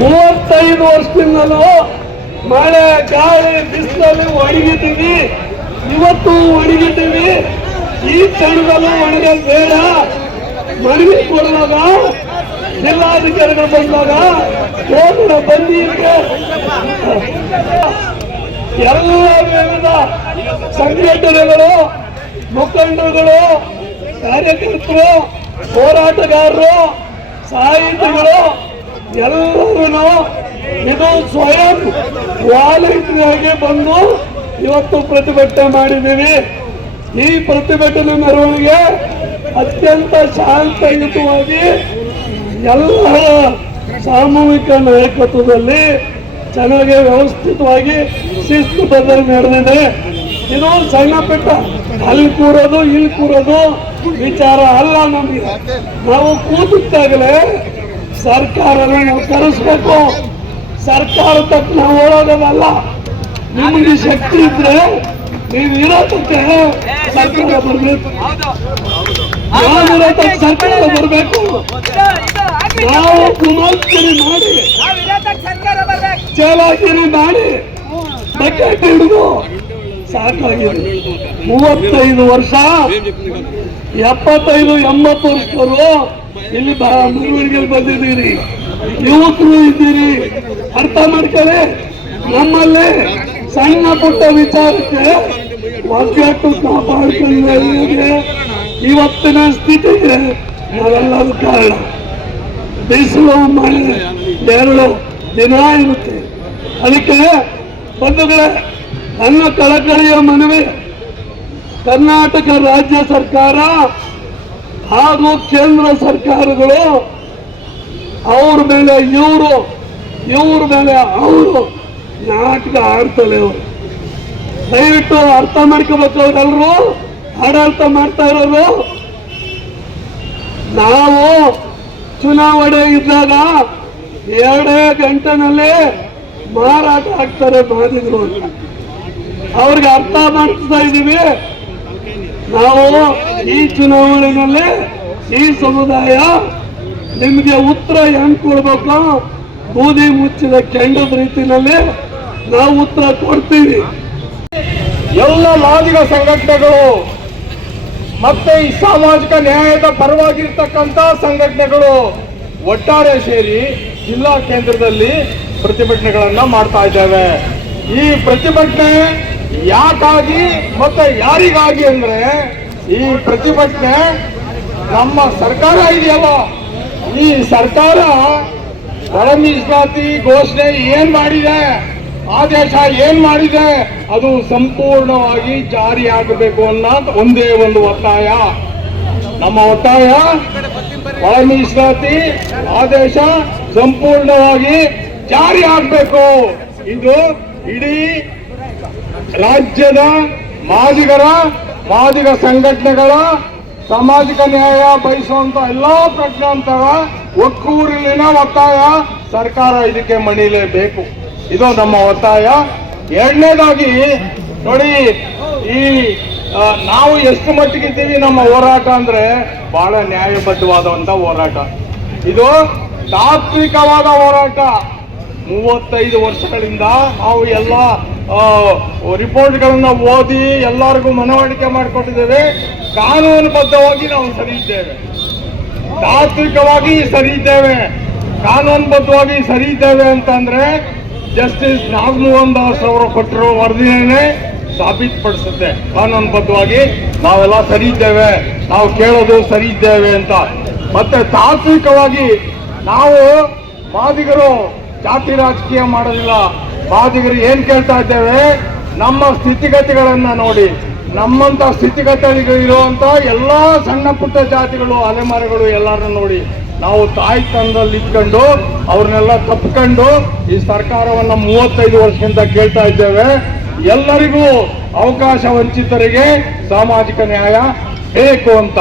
35 ವರ್ಷದಿಂದಲೂ ಮಳೆ ಗಾಳಿ ಬಿಸಿಲಲ್ಲಿ ಒಣಗಿದ್ದೀವಿ. ಇವತ್ತು ಒಣಗಿದ್ದೀವಿ. ಈ ಕ್ಷಣದಲ್ಲೂ ಒಣಗಲ್ ಬೇಡ. ಮನವಿ ಕೊಡುವಾಗ ಜಿಲ್ಲಾಧಿಕಾರಿಗಳು ಬಂದಾಗ ಹೋಗುವ ಬಂದಿಗೆ ಎಲ್ಲ ವಿವಿಧ ಸಂಘಟನೆಗಳು, ಮುಖಂಡರುಗಳು, ಕಾರ್ಯಕರ್ತರು, ಹೋರಾಟಗಾರರು, ಸಾಹಿತಿಗಳು ಎಲ್ಲರೂ ಇದು ಸ್ವಯಂ ವಾಲಂಟಿಯರ್ಗೆ ಬಂದು ಇವತ್ತು ಪ್ರತಿಭಟನೆ ಮಾಡಿದ್ದೀವಿ. ಈ ಪ್ರತಿಭಟನೆ ಮೆರವಣಿಗೆ ಅತ್ಯಂತ ಶಾಂತಯುತವಾಗಿ ಎಲ್ಲ ಸಾಮೂಹಿಕ ನಾಯಕತ್ವದಲ್ಲಿ ಚೆನ್ನಾಗಿ ವ್ಯವಸ್ಥಿತವಾಗಿ ಶಿಸ್ತುಬದ್ಧವಾಗಿ ನಡೆದಿದೆ. ಇದು ಸಣ್ಣ ಪುಟ್ಟ ಅಲ್ಲಿ ಕೂರೋದು ಇಲ್ಲಿ ಕೂರೋದು ವಿಚಾರ ಅಲ್ಲ. ನಮಗೆ ನಾವು ಕೂತಾಗಲೇ ಸರ್ಕಾರನ ನಾವು ಕರೆಸ್ಬೇಕು. ಸರ್ಕಾರ ತಪ್ಪು ನಾವು ಓಡೋದಲ್ಲ. ನಿಮಗೆ ಶಕ್ತಿ ಇದ್ರೆ ನೀವು ಇರೋದಕ್ಕೆ ಸರ್ಕಾರ ಬರಬೇಕು. ನಾವಿರೋದಕ್ಕೆ ಸರ್ಕಾರ ಬರಬೇಕು. ನಾವು ಗುಮಾಸ್ತಿರಿ ಮಾಡಿ, ಚಾಲಾಕಿರಿ ಮಾಡಿ, ಬಕೆಟ್ ಹಿಡಿದು ಸಾಕಾಗಿದೆ. 35 ವರ್ಷ, 75-80 ವರ್ಷದವರು ಇಲ್ಲಿ ಮೆರವಣಿಗೆ ಬಂದಿದ್ದೀರಿ. ಯುವಕರು ಇದ್ದೀರಿ, ಅರ್ಥ ಮಾಡ್ಕೊಳ್ಳಿ. ನಮ್ಮಲ್ಲಿ ಸಣ್ಣ ಪುಟ್ಟ ವಿಚಾರಕ್ಕೆ ಒಗ್ಗಟ್ಟು ಕಾಪಾಡಿಕೊಳ್ಳುವ ಇವತ್ತಿನ ಸ್ಥಿತಿಗೆ ನಾವೆಲ್ಲರೂ ಕಾರಣ. ಬಿಸಿಲು ಮಳೆ 2 ದಿನ ಇರುತ್ತೆ. ಅದಕ್ಕೆ ಬಂಧುಗಳೇ, ನನ್ನ ಕಳಕಳಿಯ ಮನವಿ, ಕರ್ನಾಟಕ ರಾಜ್ಯ ಸರ್ಕಾರ ಹಾಗೂ ಕೇಂದ್ರ ಸರ್ಕಾರಗಳು ಅವ್ರ ಮೇಲೆ ಇವ್ರ ಮೇಲೆ ಅವರು ನಾಟಕ ಆಡ್ತಲೆ. ಅವರು ದಯವಿಟ್ಟು ಅರ್ಥ ಮಾಡ್ಕೋಬೇಕು. ಅವರೆಲ್ಲರೂ ಆಡಳಿತ ಮಾಡ್ತಾ ಇರೋರು. ನಾವು ಚುನಾವಣೆ ಇದ್ದಾಗ 2 ಗಂಟೆನಲ್ಲಿ ಮಾರಾಟ ಆಗ್ತಾರೆ ಮಾದಿದ್ರು. ಅವ್ರಿಗೆ ಅರ್ಥ ಮಾಡ್ತಾ ಇದ್ದೀವಿ. ನಾವು ಈ ಚುನಾವಣೆಯಲ್ಲಿ ಈ ಸಮುದಾಯ ನಿಮಗೆ ಉತ್ತರ ಹೆಂಗ್ ಕೊಡ್ಬೇಕು, ಬೂದಿ ಮುಚ್ಚಿದ ಕೆಂಡದ ರೀತಿಯಲ್ಲಿ ನಾವು ಉತ್ತರ ಕೊಡ್ತೀವಿ. ಎಲ್ಲ ಮಾದಿಗ ಸಂಘಟನೆಗಳು ಮತ್ತೆ ಈ ಸಾಮಾಜಿಕ ನ್ಯಾಯದ ಪರವಾಗಿರ್ತಕ್ಕಂಥ ಸಂಘಟನೆಗಳು ಒಟ್ಟಾರೆ ಸೇರಿ ಜಿಲ್ಲಾ ಕೇಂದ್ರದಲ್ಲಿ ಪ್ರತಿಭಟನೆಗಳನ್ನ ಮಾಡ್ತಾ ಇದ್ದೇವೆ. ಈ ಪ್ರತಿಭಟನೆ ಯಾಕಾಗಿ ಮತ್ತೆ ಯಾರಿಗಾಗಿ ಅಂದ್ರೆ, ಈ ಪ್ರತಿಭಟನೆ ನಮ್ಮ ಸರ್ಕಾರ ಇದೆಯಲ್ಲ, ಈ ಸರ್ಕಾರ ಒಳ ಮೀಸಲಾತಿ ಘೋಷಣೆ ಏನ್ ಮಾಡಿದೆ, ಆದೇಶ ಏನ್ ಮಾಡಿದೆ, ಅದು ಸಂಪೂರ್ಣವಾಗಿ ಜಾರಿಯಾಗಬೇಕು ಅನ್ನೋ ಒಂದೇ ಒಂದು ಒತ್ತಾಯ. ನಮ್ಮ ಒತ್ತಾಯ ಒಳ ಮೀಸಲಾತಿ ಆದೇಶ ಸಂಪೂರ್ಣವಾಗಿ ಜಾರಿ ಆಗಬೇಕು. ಇದು ಇಡೀ ರಾಜ್ಯದ ಮಾದಿಗ ಸಂಘಟನೆಗಳ ಸಾಮಾಜಿಕ ನ್ಯಾಯ ಬಯಸುವಂತ ಎಲ್ಲಾ ಪ್ರಜ್ಞಾಂತರ ಒಕ್ಕೂರಿನ ಒತ್ತಾಯ. ಸರ್ಕಾರ ಇದಕ್ಕೆ ಮಣಿಲೇಬೇಕು. ಇದು ನಮ್ಮ ಒತ್ತಾಯ. ಎರಡನೇದಾಗಿ ನೋಡಿ, ಈ ನಾವು ಎಷ್ಟು ಮಟ್ಟಿಗಿದ್ದೀವಿ ನಮ್ಮ ಹೋರಾಟ ಅಂದ್ರೆ ಬಹಳ ನ್ಯಾಯಬದ್ಧವಾದಂತ ಹೋರಾಟ. ಇದು ತಾತ್ವಿಕವಾದ ಹೋರಾಟ. 35 ವರ್ಷಗಳಿಂದ ನಾವು ಎಲ್ಲ ರಿಪೋರ್ಟ್ಗಳನ್ನ ಓದಿ ಎಲ್ಲರಿಗೂ ಮನವರಿಕೆ ಮಾಡಿಕೊಟ್ಟಿದ್ದೇವೆ. ಕಾನೂನುಬದ್ಧವಾಗಿ ನಾವು ಸರಿ ಇದ್ದೇವೆ, ತಾತ್ವಿಕವಾಗಿ ಸರಿ ಇದ್ದೇವೆ, ಕಾನೂನುಬದ್ಧವಾಗಿ ಸರಿ ಇದ್ದೇವೆ ಅಂತಂದ್ರೆ ಜಸ್ಟಿಸ್ ನಾಗಮೋಹನ್ ದಾಸ್ ಅವರು ಕೊಟ್ಟಿರೋ ವರದಿಯನ್ನೇ ಸಾಬೀತುಪಡಿಸುತ್ತೆ. ಕಾನೂನುಬದ್ಧವಾಗಿ ನಾವೆಲ್ಲ ಸರಿ ಇದ್ದೇವೆ, ನಾವು ಕೇಳೋದು ಸರಿ ಇದ್ದೇವೆ ಅಂತ. ಮತ್ತೆ ತಾತ್ವಿಕವಾಗಿ ನಾವು ಮಾದಿಗರು ಜಾತಿ ರಾಜಕೀಯ ಮಾಡೋದಿಲ್ಲ. ಮಾದಿಗರು ಏನ್ ಕೇಳ್ತಾ ಇದ್ದೇವೆ, ನಮ್ಮ ಸ್ಥಿತಿಗತಿಗಳನ್ನ ನೋಡಿ, ನಮ್ಮಂತ ಸ್ಥಿತಿಗತಿಗಳಿರುವಂತ ಎಲ್ಲಾ ಸಣ್ಣ ಪುಟ್ಟ ಜಾತಿಗಳು, ಅಲೆಮಾರಿಗಳು ಎಲ್ಲರನ್ನ ನೋಡಿ ನಾವು ತಾಯಿ ತಂದಲ್ಲಿ ಇಟ್ಕೊಂಡು ಅವ್ರನ್ನೆಲ್ಲ ತಪ್ಪಿಕೊಂಡು ಈ ಸರ್ಕಾರವನ್ನ 35 ವರ್ಷದಿಂದ ಕೇಳ್ತಾ ಇದ್ದೇವೆ. ಎಲ್ಲರಿಗೂ ಅವಕಾಶ ವಂಚಿತರಿಗೆ ಸಾಮಾಜಿಕ ನ್ಯಾಯ ಬೇಕು ಅಂತ.